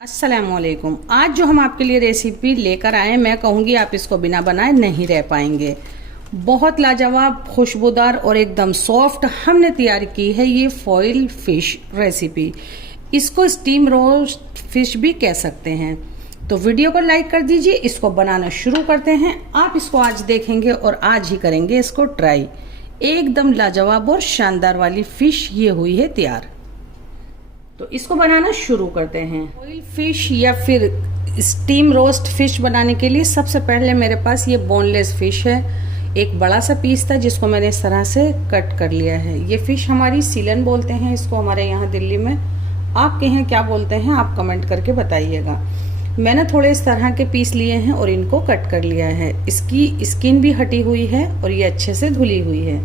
अस्सलामुअलैकुम। आज जो हम आपके लिए रेसिपी लेकर आए, मैं कहूँगी आप इसको बिना बनाए नहीं रह पाएंगे। बहुत लाजवाब, खुशबूदार और एकदम सॉफ्ट हमने तैयार की है ये फॉइल फिश रेसिपी। इसको स्टीम रोस्ट फिश भी कह सकते हैं। तो वीडियो को लाइक कर दीजिए, इसको बनाना शुरू करते हैं। आप इसको आज देखेंगे और आज ही करेंगे इसको ट्राई। एकदम लाजवाब और शानदार वाली फिश ये हुई है तैयार। तो इसको बनाना शुरू करते हैं। ऑयल फिश या फिर स्टीम रोस्ट फिश बनाने के लिए सबसे पहले मेरे पास ये बोनलेस फिश है। एक बड़ा सा पीस था जिसको मैंने इस तरह से कट कर लिया है। ये फिश हमारी सीलन बोलते हैं इसको हमारे यहाँ दिल्ली में। आपके यहाँ क्या बोलते हैं आप कमेंट करके बताइएगा। मैंने थोड़े इस तरह के पीस लिए हैं और इनको कट कर लिया है। इसकी स्किन भी हटी हुई है और ये अच्छे से धुली हुई है।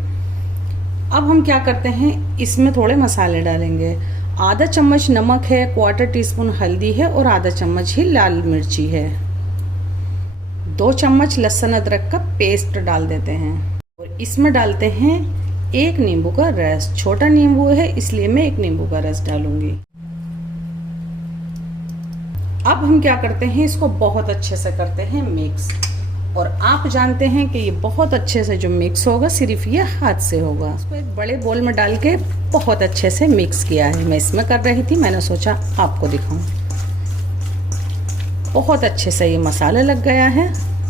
अब हम क्या करते हैं, इसमें थोड़े मसाले डालेंगे। आधा चम्मच नमक है, क्वार्टर टीस्पून हल्दी है और आधा चम्मच ही लाल मिर्ची है। 2 चम्मच लहसुन अदरक का पेस्ट डाल देते हैं और इसमें डालते हैं 1 नींबू का रस। छोटा नींबू है इसलिए मैं 1 नींबू का रस डालूंगी। अब हम क्या करते हैं, इसको बहुत अच्छे से करते हैं मिक्स। और आप जानते हैं कि ये बहुत अच्छे से जो मिक्स होगा सिर्फ ये हाथ से होगा। इसको एक बड़े बोल में डाल के बहुत अच्छे से मिक्स किया है। मैं इसमें कर रही थी, मैंने सोचा आपको दिखाऊं। बहुत अच्छे से ये मसाला लग गया है।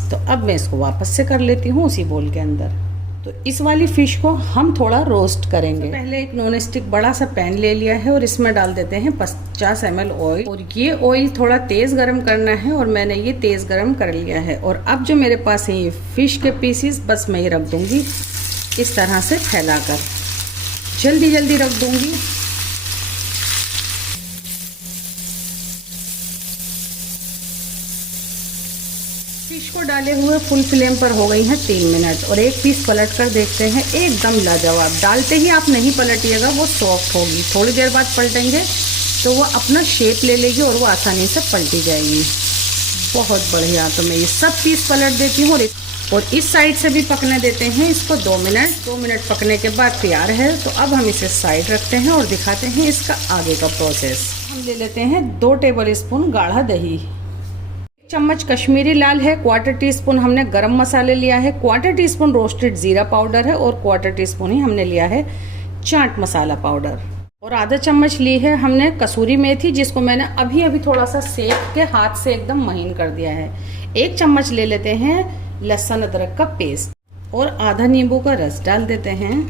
तो अब मैं इसको वापस से कर लेती हूँ उसी बोल के अंदर। तो इस वाली फिश को हम थोड़ा रोस्ट करेंगे। तो पहले एक नॉन स्टिक बड़ा सा पैन ले लिया है और इसमें डाल देते हैं 50 ml ऑयल। और ये ऑयल थोड़ा तेज गरम करना है और मैंने ये तेज गरम कर लिया है। और अब जो मेरे पास है ये फिश के पीसीस, बस मैं ये रख दूंगी इस तरह से फैलाकर, जल्दी जल्दी रख दूंगी। फिश को डाले हुए फुल फ्लेम पर हो गई हैं 3 मिनट और एक पीस पलट कर देखते हैं। एकदम लाजवाब। डालते ही आप नहीं पलटिएगा, वो सॉफ्ट होगी। थोड़ी देर बाद पलटेंगे तो वो अपना शेप ले लेगी और वो आसानी से पलटी जाएगी। बहुत बढ़िया। तो मैं ये सब पीस पलट देती हूँ और इस साइड से भी पकने देते हैं इसको 2 मिनट। 2 मिनट पकने के बाद तैयार है। तो अब हम इसे साइड रखते हैं और दिखाते हैं इसका आगे का प्रोसेस। हम ले लेते हैं 2 टेबल स्पून गाढ़ा दही, 1 चम्मच कश्मीरी लाल है, क्वार्टर टीस्पून हमने गरम मसाले लिया है, क्वार्टर टीस्पून रोस्टेड जीरा पाउडर है और क्वार्टर टीस्पून ही हमने लिया है चाट मसाला पाउडर। और आधा चम्मच ली है हमने कसूरी मेथी, जिसको मैंने अभी अभी थोड़ा सा सेक के हाथ से एकदम महीन कर दिया है। 1 चम्मच ले लेते हैं लहसुन अदरक का पेस्ट और आधा नींबू का रस डाल देते हैं।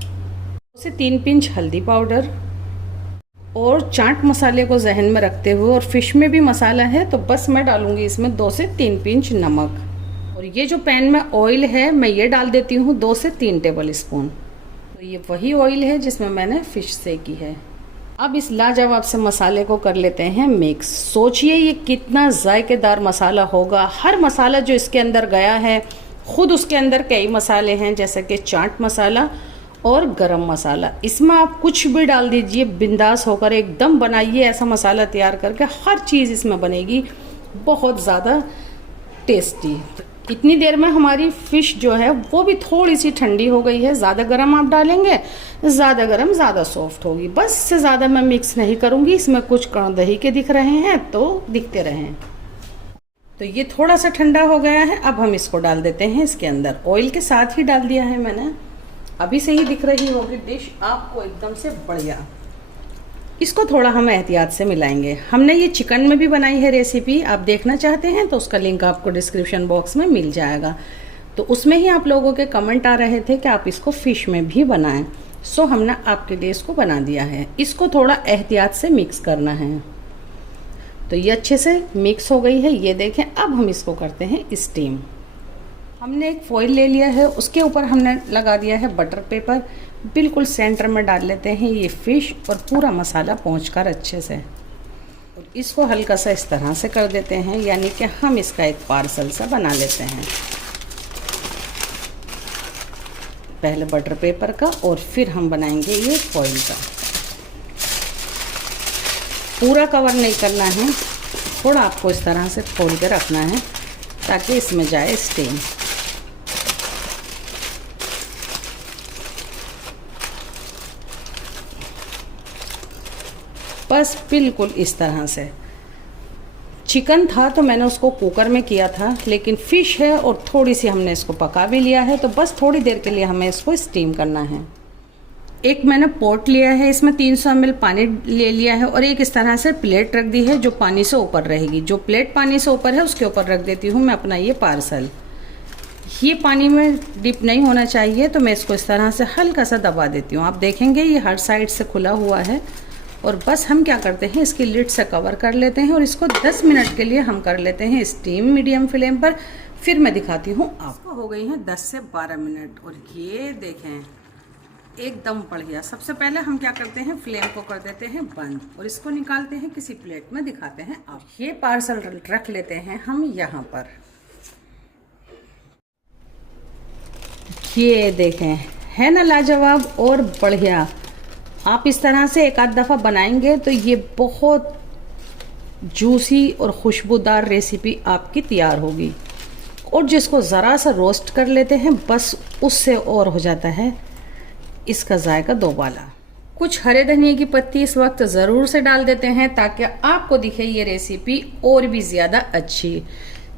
2 से 3 पिंच हल्दी पाउडर और चाट मसाले को जहन में रखते हुए, और फिश में भी मसाला है तो बस मैं डालूंगी इसमें 2 से 3 पिंच नमक। और ये जो पैन में ऑयल है मैं ये डाल देती हूँ 2 से 3 टेबल स्पून। तो ये वही ऑयल है जिसमें मैंने फिश सेकी है। अब इस लाजवाब से मसाले को कर लेते हैं मिक्स। सोचिए ये कितना जायकेदार मसाला होगा। हर मसाला जो इसके अंदर गया है, खुद उसके अंदर कई मसाले हैं जैसे कि चाट मसाला और गरम मसाला। इसमें आप कुछ भी डाल दीजिए, बिंदास होकर एकदम बनाइए ऐसा मसाला तैयार करके। हर चीज़ इसमें बनेगी बहुत ज़्यादा टेस्टी। इतनी देर में हमारी फ़िश जो है वो भी थोड़ी सी ठंडी हो गई है। ज़्यादा गरम आप डालेंगे, ज़्यादा गरम ज़्यादा सॉफ्ट होगी। बस इससे ज़्यादा मैं मिक्स नहीं करूँगी। इसमें कुछ कण दही के दिख रहे हैं तो दिखते रहें। तो ये थोड़ा सा ठंडा हो गया है। अब हम इसको डाल देते हैं इसके अंदर। ऑयल के साथ ही डाल दिया है मैंने। अभी से ही दिख रही होगी डिश आपको एकदम से बढ़िया। इसको थोड़ा हम एहतियात से मिलाएंगे। हमने ये चिकन में भी बनाई है रेसिपी, आप देखना चाहते हैं तो उसका लिंक आपको डिस्क्रिप्शन बॉक्स में मिल जाएगा। तो उसमें ही आप लोगों के कमेंट आ रहे थे कि आप इसको फिश में भी बनाएं। सो हमने आपके लिए इसको बना दिया है। इसको थोड़ा एहतियात से मिक्स करना है। तो ये अच्छे से मिक्स हो गई है, ये देखें। अब हम इसको करते हैं स्टीम। हमने एक फॉइल ले लिया है, उसके ऊपर हमने लगा दिया है बटर पेपर। बिल्कुल सेंटर में डाल लेते हैं ये फिश और पूरा मसाला पहुंचकर अच्छे से। और इसको हल्का सा इस तरह से कर देते हैं, यानी कि हम इसका एक पार्सल सा बना लेते हैं। पहले बटर पेपर का और फिर हम बनाएंगे ये फॉइल का। पूरा कवर नहीं करना है, थोड़ा आपको इस तरह से खोल के रखना है ताकि इसमें जाए स्टीम। बस बिल्कुल इस तरह से चिकन था तो मैंने उसको कुकर में किया था, लेकिन फ़िश है और थोड़ी सी हमने इसको पका भी लिया है, तो बस थोड़ी देर के लिए हमें इसको स्टीम करना है। एक मैंने पॉट लिया है, इसमें 300 ml पानी ले लिया है और एक इस तरह से प्लेट रख दी है जो पानी से ऊपर रहेगी। जो प्लेट पानी से ऊपर है उसके ऊपर रख देती हूँ मैं अपना ये पार्सल। ये पानी में डिप नहीं होना चाहिए, तो मैं इसको इस तरह से हल्का सा दबा देती हूँ। आप देखेंगे ये हर साइड से खुला हुआ है और बस हम क्या करते हैं इसकी लिड से कवर कर लेते हैं और इसको 10 मिनट के लिए हम कर लेते हैं स्टीम मीडियम फ्लेम पर। फिर मैं दिखाती हूँ आपको। हो गई हैं 10 से 12 मिनट और ये देखें एकदम बढ़िया। सबसे पहले हम क्या करते हैं फ्लेम को कर देते हैं बंद और इसको निकालते हैं किसी प्लेट में, दिखाते हैं आप। ये पार्सल रख लेते हैं हम यहाँ पर। ये देखें है ना लाजवाब और बढ़िया। आप इस तरह से एक आध दफ़ा बनाएंगे तो ये बहुत जूसी और खुशबूदार रेसिपी आपकी तैयार होगी। और जिसको ज़रा सा रोस्ट कर लेते हैं बस उससे और हो जाता है इसका जायका दोबाला। कुछ हरे धनिया की पत्ती इस वक्त ज़रूर से डाल देते हैं ताकि आपको दिखे ये रेसिपी और भी ज़्यादा अच्छी।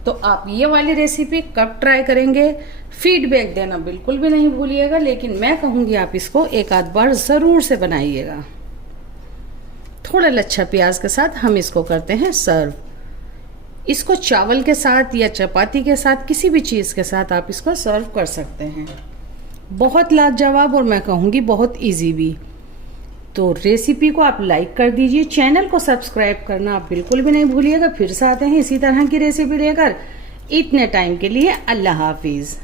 तो आप ये वाली रेसिपी कब ट्राई करेंगे, फीडबैक देना बिल्कुल भी नहीं भूलिएगा, लेकिन मैं कहूँगी आप इसको एक आध बार ज़रूर से बनाइएगा। थोड़ा लच्छा प्याज के साथ हम इसको करते हैं सर्व। इसको चावल के साथ या चपाती के साथ किसी भी चीज़ के साथ आप इसको सर्व कर सकते हैं। बहुत लाजवाब और मैं कहूँगी बहुत इजी भी। तो रेसिपी को आप लाइक कर दीजिए, चैनल को सब्सक्राइब करना आप बिल्कुल भी नहीं भूलिएगा। फिर से आते हैं इसी तरह की रेसिपी लेकर। इतने टाइम के लिए अल्लाह हाफिज़।